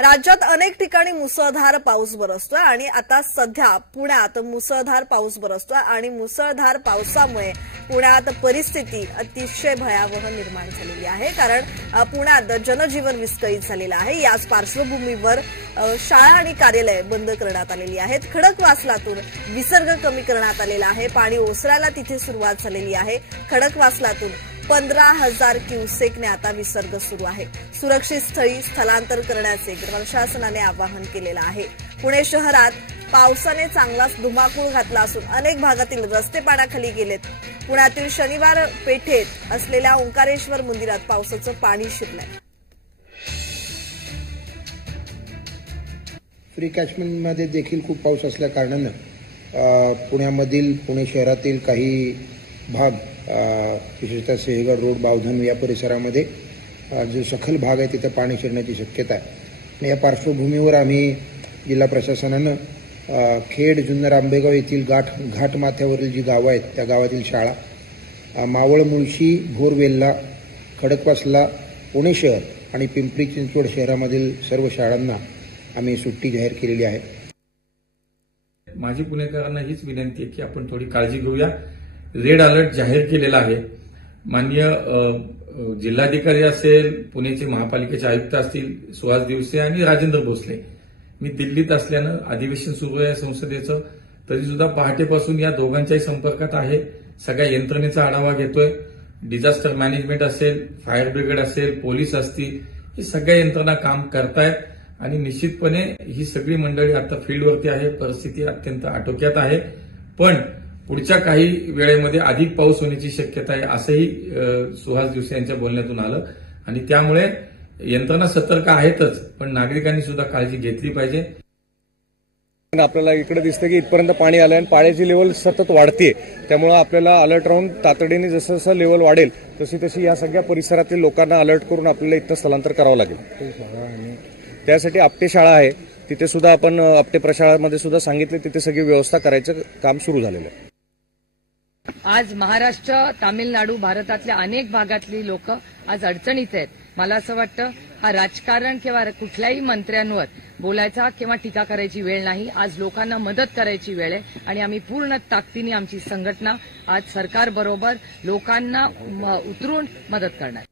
राज्यात अनेक ठिकाणी मुसळधार पाऊस बरसतोय आणि आता सध्या पुण्यात मुसळधार पाऊस बरसतोय आणि मुसळधार पावसामुळे पुण्यात परिस्थिती अतिशय भयावह निर्माण झालेली आहे। कारण पुण्यात जनजीवन विस्कळीत झालेलं आहे। याच पार्श्वभूमीवर शाळा आणि कार्यालय बंद करण्यात आलेली आहेत। खडकवासलातून विसर्ग कमी करण्यात आलेला आहे। पाणी ओसरायला तिथे सुरुवात झालेली आहे। खडकवासलातून 15,000 क्युसेकने आता विसर्ग सुरू आहे। सुरक्षित स्थळी स्थलांतर करण्याचे प्रशासनाने आवाहन केलेलं आहे। पुणे शहरात पावसाने चांगलाच धुमाकूळ घातला असून अनेक भागातील रस्ते पाण्याखाली गेलेत। पुण्यातील शनिवार पेठेत असलेल्या ओंकारेश्वर मंदिरात पावसाचं पाणी शिरलंय। फ्री कॅचमेंटमध्ये देखील खूप पाऊस असल्या कारणानं पुण्यामधील पुणे शहरातील काही भाग विशेषतः सिंहगड रोड बावधन या परिसरामध्ये जो सखल भाग आहे तिथे पाणी शिरण्याची शक्यता आहे। आणि या पार्श्वभूमीवर आम्ही जिल्हा प्रशासनानं खेड जुन्नर आंबेगाव येथील घाट माथ्यावरील जी गावं आहेत त्या गावातील शाळा मावळ मुळशी भोरवेल्ला खडकवासला पुणे शहर आणि पिंपरी चिंचवड शहरामधील सर्व शाळांना आम्ही सुट्टी जाहीर केलेली आहे। माझी पुणेकरांना हीच विनंती आहे की आपण थोडी काळजी घेऊया। रेड अलर्ट जाहीर केलेला आहे। माननीय जिल्हाधिकारी असेल, पुण्याचे महापालिकेचे आयुक्त असतील सुहास दिवसे आणि राजेंद्र भोसले, मी दिल्लीत असल्यानं अधिवेशन सुरू आहे संसदेचं, तरी सुद्धा पहाटेपासून या दोघांच्याही संपर्कात आहे। सगळ्या यंत्रणेचा आढावा घेतोय। डिझास्टर मॅनेजमेंट असेल, फायर ब्रिगेड असेल, पोलीस असतील, ही सगळ्या यंत्रणा काम करतायत आणि निश्चितपणे ही सगळी मंडळी आता फील्डवरती आहे। परिस्थिती अत्यंत आटोक्यात आहे, पण पुढच्या काही वेळेमध्ये अधिक पाऊस होण्याची शक्यता आहे असंही सुहास दिवसे यांच्या बोलण्यातून आलं आणि त्यामुळे यंत्रणा सतर्क आहेतच, पण नागरिकांनी सुद्धा काळजी घेतली पाहिजे। आपल्याला इकडे दिसतं की इथपर्यंत पाणी आलं आणि पाण्याची लेवल सतत वाढते, त्यामुळे आपल्याला अलर्ट राहून तातडीने जसं जसं लेवल वाढेल तशी तशी या सगळ्या परिसरातील लोकांना अलर्ट करून आपल्याला इथं स्थलांतर करावं लागेल। त्यासाठी आपटे शाळा आहे, तिथे सुद्धा आपण आपटे प्रशाळामध्ये सुद्धा सांगितले, तिथे सगळी व्यवस्था करायचं काम सुरू झालेलं आहे। आज महाराष्ट्र, तामिळनाडू, भारतातल्या अनेक भागातली लोक आज अडचणीत आहेत। मला असं वाटतं हा राजकारण किंवा कुठल्याही मंत्र्यांवर बोलायचा किंवा टीका करायची वेळ नाही। आज लोकांना मदत करायची वेळ आहे आणि आम्ही पूर्ण ताकदीने आमची संघटना आज सरकारबरोबर लोकांना उतरून मदत करणार।